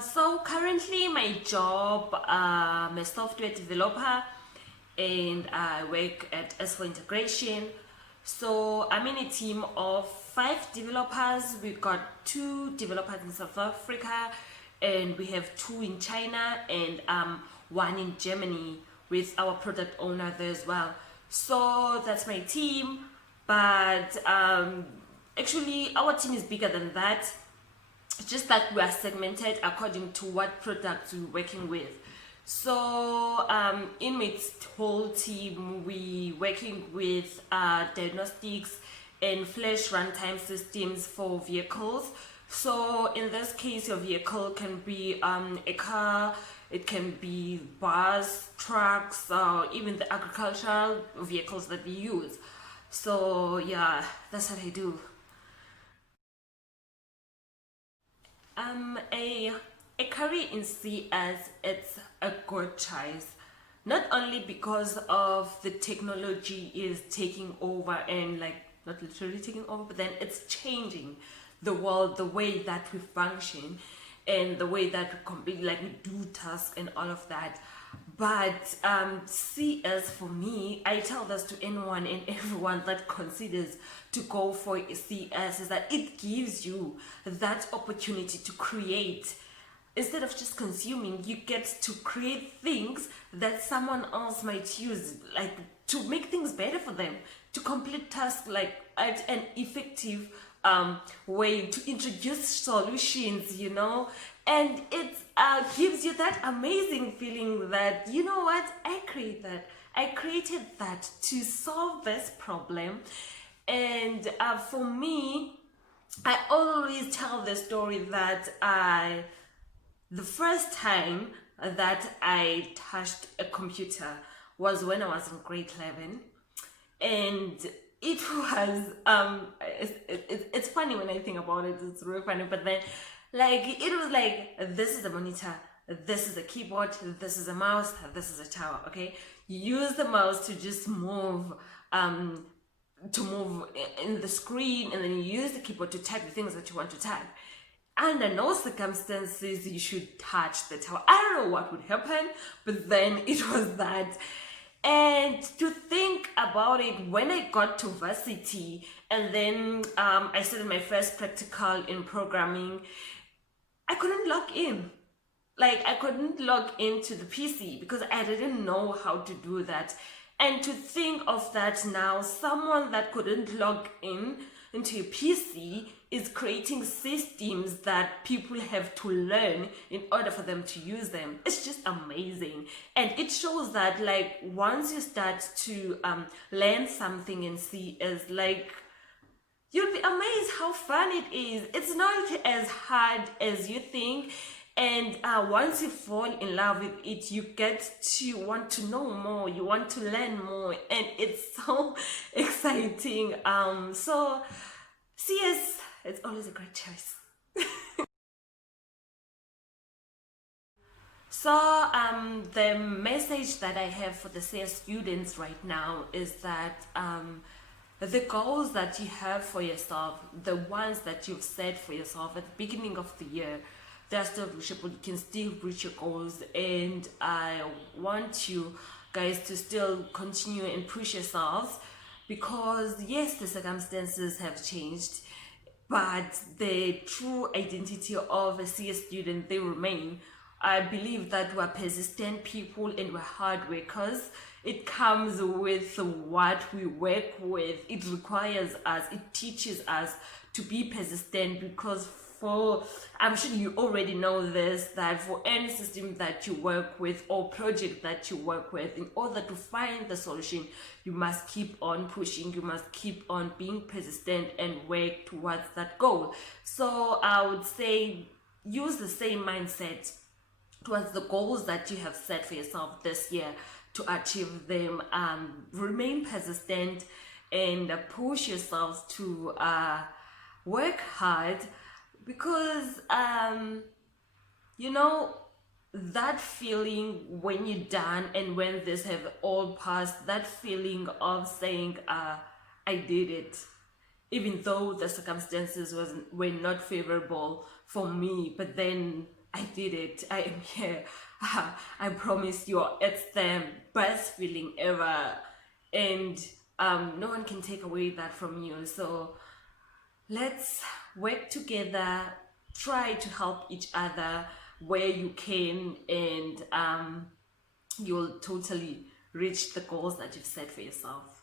So currently my job, I'm a software developer and I work at S4 Integration. So I'm in a team of 5 developers. We've got 2 developers in South Africa and we have 2 in China and 1 in Germany with our product owner there as well. So that's my team, but actually our team is bigger than that. It's just that we are segmented according to what products we're working with. So in my whole team, we working with diagnostics and flash runtime systems for vehicles. So in this case, your vehicle can be a car, it can be bus, trucks, or even the agricultural vehicles that we use. So yeah, that's what I do. A career in CS, it's a good choice. Not only because of the technology is taking over and like not literally taking over, but then it's changing the world, the way that we function and the way that we compete, like we do tasks and all of that. But CS for me, I tell this to anyone and everyone that considers to go for CS, is that it gives you that opportunity to create. Instead of just consuming, you get to create things that someone else might use, like to make things better for them, to complete tasks like at an effective way, to introduce solutions, and it gives you that amazing feeling that, you know what, I created that to solve this problem. And for me, I always tell the story that the first time that I touched a computer was when I was in grade 11, and it was it's funny when I think about it. It's really funny, but then like it was like, this is a monitor, this is a keyboard, this is a mouse, this is a tower. Okay, you use the mouse to just move in the screen, and then you use the keyboard to type the things that you want to type. Under no circumstances you should touch the tower. I don't know what would happen, but then it was that. And to think about it, when I got to varsity and then I started my first practical in programming, I couldn't log in. Like, I couldn't log into the PC because I didn't know how to do that. And to think of that now, someone that couldn't log into a PC is creating systems that people have to learn in order for them to use them. It's just amazing. And it shows that, like, once you start to learn something and see as, like, you'll be amazed how fun it is. It's not as hard as you think. And once you fall in love with it, you get to want to know more, you want to learn more, and it's so exciting. So CS, it's always a great choice. So the message that I have for the CS students right now is that the goals that you have for yourself, the ones that you've set for yourself at the beginning of the year, they're still reachable. You can still reach your goals, and I want you guys to still continue and push yourselves, because yes, the circumstances have changed, but the true identity of a CS student, they remain. I believe that we're persistent people and we're hard workers. It comes with what we work with. It requires us, it teaches us to be persistent, because I'm sure you already know this, that for any system that you work with or project that you work with, in order to find the solution, you must keep on pushing, you must keep on being persistent and work towards that goal. So I would say use the same mindset towards the goals that you have set for yourself this year to achieve them. Remain persistent and push yourselves to work hard, because that feeling when you're done and when this have all passed, that feeling of saying I did it, even though the circumstances were not favorable for me, but then I did it. I am here. I promise you, it's the best feeling ever, and no one can take away that from you. So let's work together, try to help each other where you can, and you'll totally reach the goals that you've set for yourself.